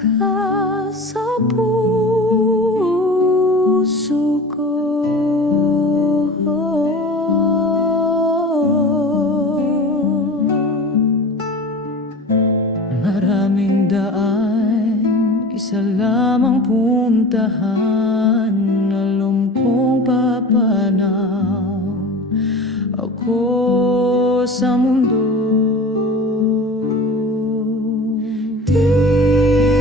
ka sa puso ko. Maraming daan, isa lamang puntahan. Alam kong papanaw ako sa mundo.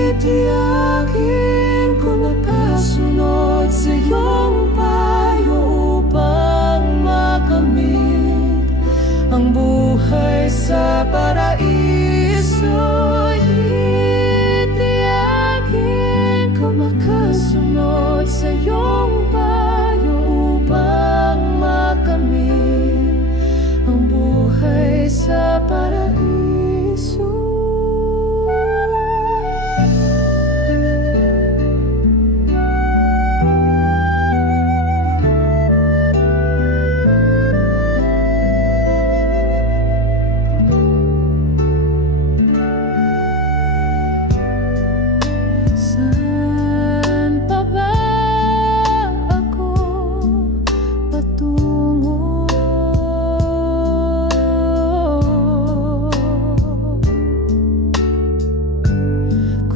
Titiyakin ko na kasunod sa iyong payo upang makamit ang buhay sa paraiso. Titiyakin ko makasunod sa iyong payo upang makamit ang buhay sa paraiso. Saan pa ba ako patungo?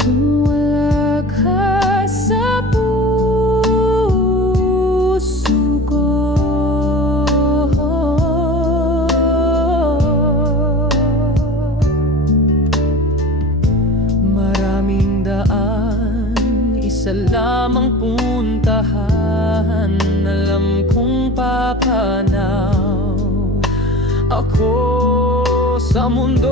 Kung wala ka sa puso ko. Maraming daan, isa lamang puntahan. Alam kong papanaw ako sa mundo.